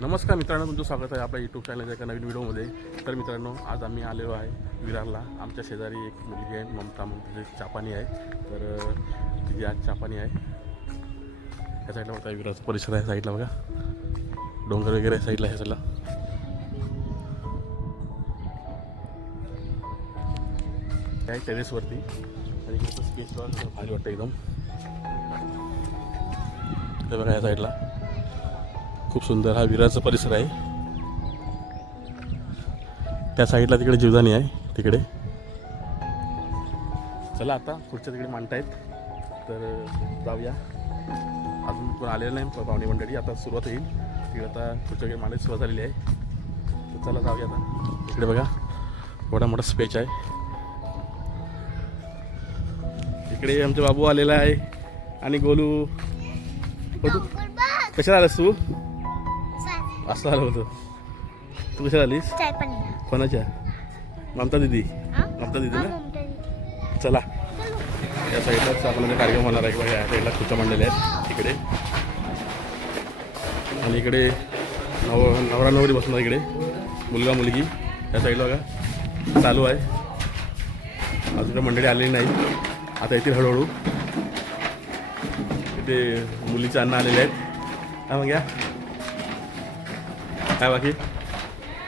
नमस्कार मित्रांनो, तुमचं स्वागत आहे आपल्या यूट्यूब चॅनलच्या एका नवीन व्हिडिओमध्ये. तर मित्रांनो, आज आम्ही आलेलो आहे विरारला. आमच्या शेजारी एक मुलगी आहे, ममता म्हणून तिची चापानी आहे. तर तिची आज चापानी आहे. ह्या साईडला बघा विरारचा परिसर आहे. साईडला बघा डोंगर वगैरे आहे साईडला. ह्या साईडला काय टेरेसवरती आणि इकडचं स्पेस भारी वाटतं एकदम. ते बघा या साईडला खूप सुंदर हा विरारचा परिसर आहे. त्या साईडला तिकडे जीवदानी आहे तिकडे. चला आता पुढच्या तिकडे मांडतायत तर जाऊया. अजून कोण आलेलं नाही पाहुणे मंडळी. आता सुरुवात होईल तिकडे. आता पुढच्या तिकडे मांडायची सुरुवात झालेली आहे. तर चला जाऊया आता. इकडे बघा मोठा मोठा स्पेच आहे. इकडे आमचे बाबू आलेला आहे आणि गोलू. कशाला आलास तू? असं आलं होतं. तू कशाला आलीस? कोणाच्या? ममता दिदी. ममता दिदी ना. चला या साईडलाच आपल्याला कार्यक्रम होणार आहे. बघा या साईडला खुर्च्या मांडलेल्या आहेत इकडे. आणि इकडे नवरा नवरी बसणार इकडे. मुलगा मुलगी या साईडला बघा चालू आहे. अजून मंडळी आलेली नाही, आता येतील हळूहळू. इथे मुलीचे अण्णा आलेले आहेत. हा मग या काय बाकी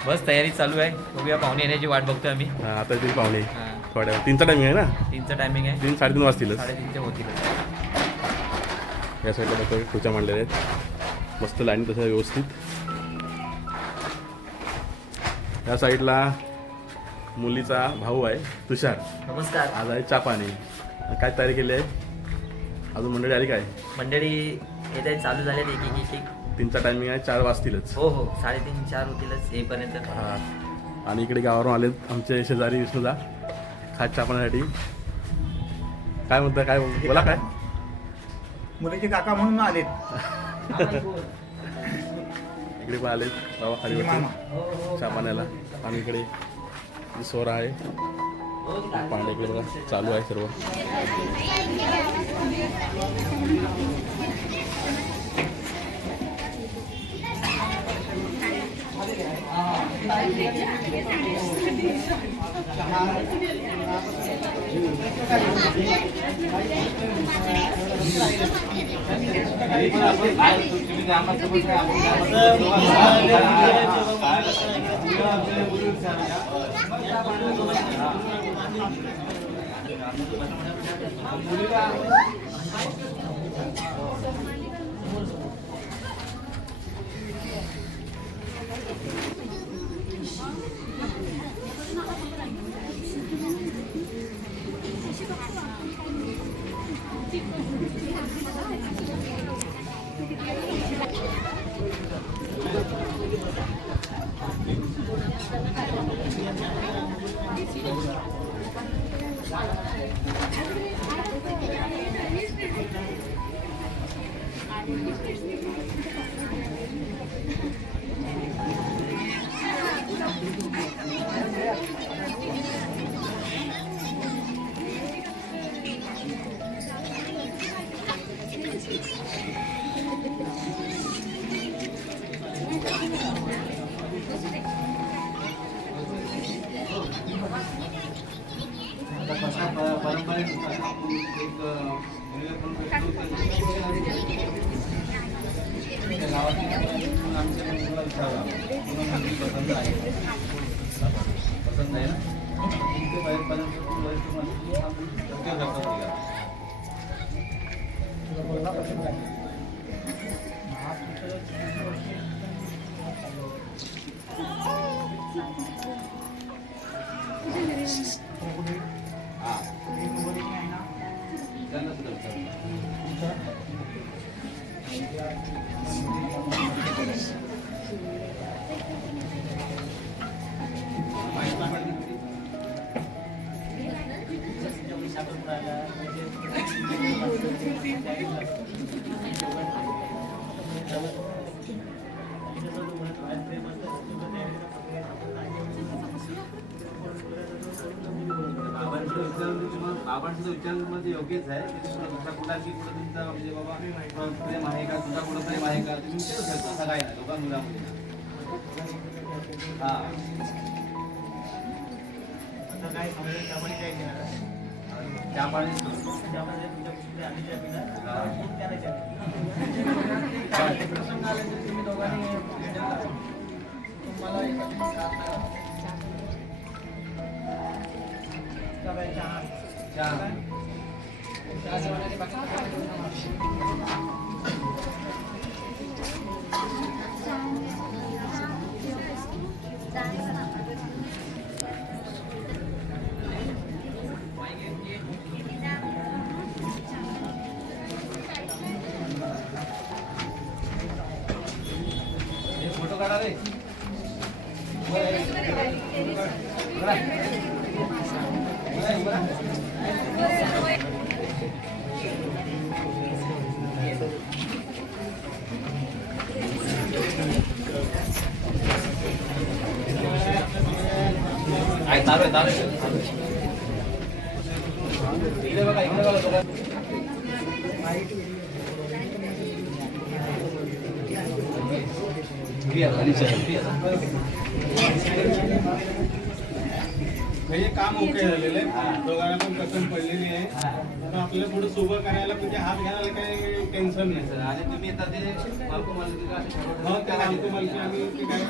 बस तयारी चालू आहे. बघूया पाहुणे येण्याची वाट बघतोय आम्ही. हां आता येतील पाहुणे थोड्या. 3चा टायमिंग आहे ना? 3चा टायमिंग आहे. 3-3:30 वाजतीलच. 3:30 होतील. या साईडला बघतो खुर्च्या मांडलेल्या आहेत मस्त लाईन तसं व्यवस्थित. या साईडला मुलीचा भाऊ आहे तुषार. नमस्कार. आज आहे चापानी. काय तयारी केली आहे? अजून मंडळी आली काय? मंडळी येत आहेत, चालू झाल्यात एक एक एक. 3चा टायमिंग आहे, 4 वाजतीलच. हो हो 3:30-4 होतीलच येईपर्यंत. हां आणि इकडे गावावरून आलेत आमचे शेजारी विष्णूदा खास चापाण्यासाठी. काय म्हणता? काय बोला. काय मुलीचे काका म्हणून आलेत. इकडे पण आलेत बाबा खाली वरती चापाण्याला. आणि इकडे सोरा आहे. पाणी इकडे बघा चालू आहे सर्व. बाबांचं विचार योग्यच आहे. दुसरा कुणाची कुठं तुमचा म्हणजे बाबा प्रेम आहे का, तुझा कुठं प्रेम आहे का, तुम्ही विचारू शकता. असं काय नाही दोघा मुलामध्ये. हा आता काय समजा त्यामध्ये काय घेणार आहे? चहा पाणी त्यामध्ये तुमच्या कुठे आधी ज्या पिणार हा. करायच्या प्रसंग आले तर तुम्ही दोघांनी handle करा. तुम्हाला एखादी त्रास नाही होणार. करायच्या हा. चहा चहाच्या वाट्याने बाकी सगळं करून हे फोटो काढा रे चालू आहे इकडे बघा बघा म्हणजे काम ओके झालेलं आहे दोघांना पण पसंत पडलेली आहे तर आपल्याला पुढे सोबत करायला म्हणजे हात घ्यायला काही टेन्शन नाही सर आणि तुम्ही आता ते मालको मालकीला मग त्या मालकी आम्ही ते काय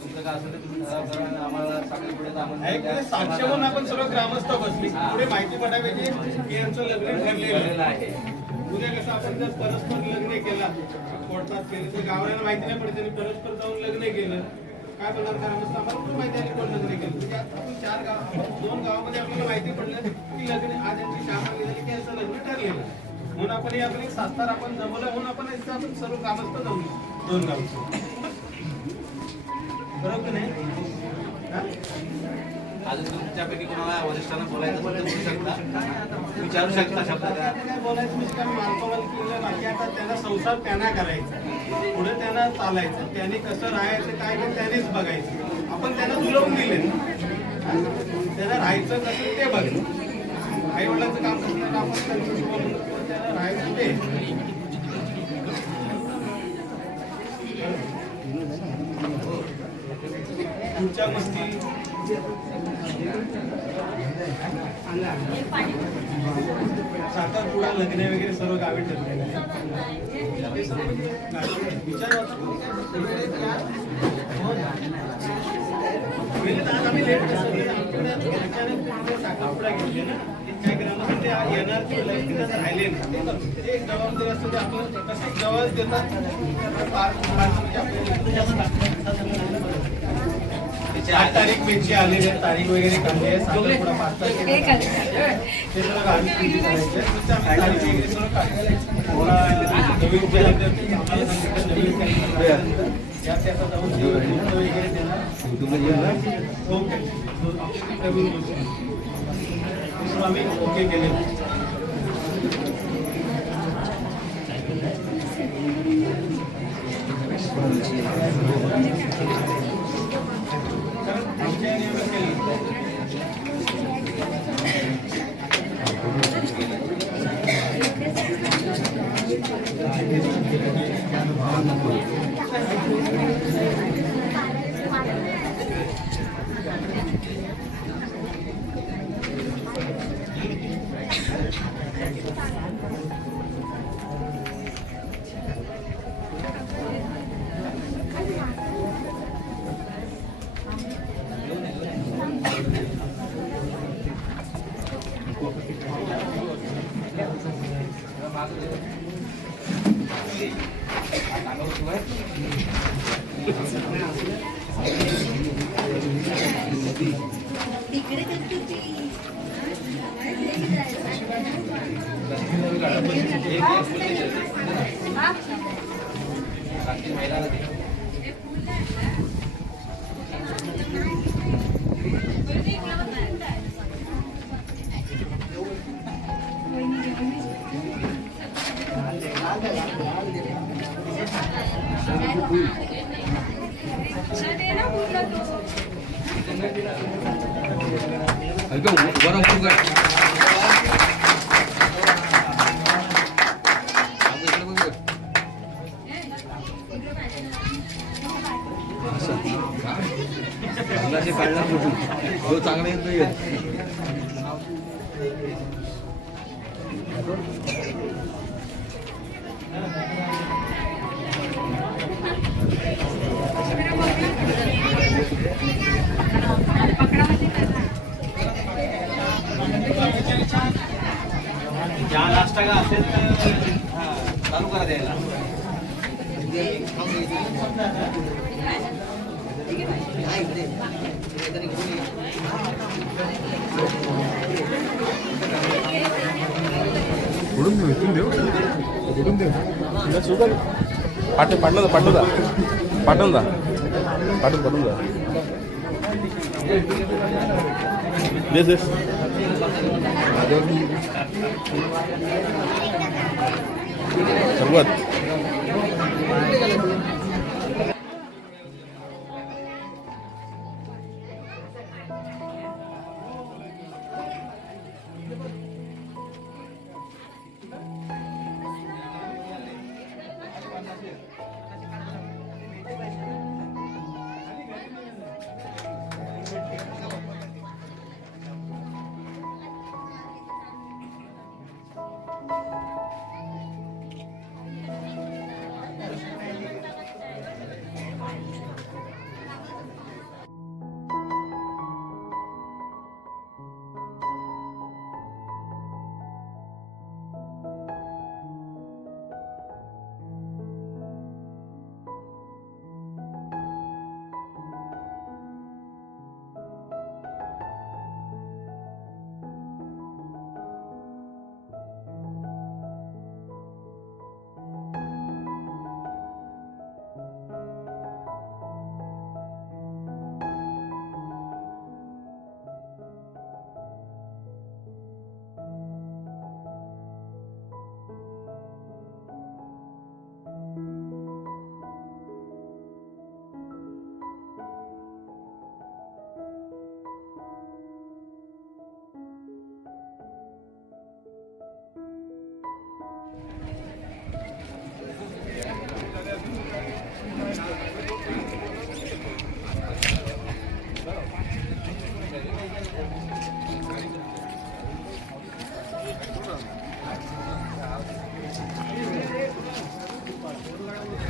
तुमचं काय असेल ते तुम्ही ठराव करा आणि आम्हाला सगळे पुढे आहे की साक्ष म्हणून आपण सर्व ग्रामस्थ बसली पुढे माहिती पडायची की यांचं लग्न ठरलेलं आहे उद्या कसं आपण जर परस्पर लग्न केला कोर्टात केलं तर गावाला माहिती नाही पडते परस्पर जाऊन लग्न केलं काय बोलणार ग्रामस्थ आम्हाला पण माहिती आहे कोण लग्न केलं म्हणजे आता आपण 4 गाव 2 गावामध्ये आपल्याला माहिती पडलं की लग्न आज यांची शाळा झाली की यांचं लग्न ठरलेलं म्हणून आपण आपण एक 7 तार आपण जमवलं म्हणून आपण सर्व ग्रामस्थ जमलो 2 गावचे बरोबर नाही हा? अजून तुमच्यापैकी कोणाला वरिष्ठांना बोलायचं असेल तर बोलू शकता विचारू शकता शब्द आता काय बोलायचं म्हणजे काय मालकावाला बाकी आता त्यांना संसार त्यांना करायचा पुढे त्यांना चालायचं त्यांनी कसं राहायचं काय ते त्यांनीच बघायचं आपण त्यांना जुळवून दिले त्यांना राहायचं कसं ते बघ आई वडिलांचं काम कसं आपण त्यांच्याशी बोलून त्यांना राहायचं ते तुमच्या मस्ती साखरपुडा लग्न वगैरे सर्व गावी ठरलेलं आहे ते सर्व विचार आज आम्ही लेट साखरपुडा घेतले ना काय ग्रामस्थ ते येणार तिथं राहिले ना ते एक जबाबदारी असतं ते आपण कसं जवळ देतात त्याची 8 तारीख पेची आलेली आहे तारीख वगैरे काढली आहे साखरपुडा 5 तारखेला ते सर्व गावी पूजा करायचं आहे तारीख वगैरे सर्व काढलेलं आहे नवीन जे आहे ते आम्हाला सांगितलं नवीन काही करायचं या ते आता जाऊन ते फोटो वगैरे देणार ओके नवीन गोष्टी सर्व आम्ही ओके केलेलं आहे आमच्या याने एवढं केलं तिकडे करते ती काढला जो चांगला येत नाही चहा नाश्ता का असेल तर चालू करा द्यायला. पाठवून जा देस सर्वात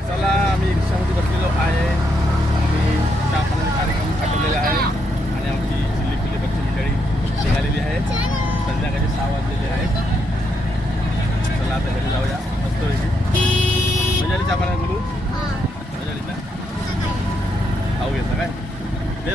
चला आम्ही रिक्षामध्ये बसलेलो आहे. आम्ही चहा पाण्याचे कार्यक्रम आटवलेले आहे आणि आमची चिल्ली पिल्ली बच्ची मंडळी निघालेली आहे. संध्याकाळचे 6 वाजलेले आहेत. चला आता घरी जाऊया मस्त पैकी. मजा आली चहा पाण्यात बोलू मजा आली ना खाऊ घेतलं काय ते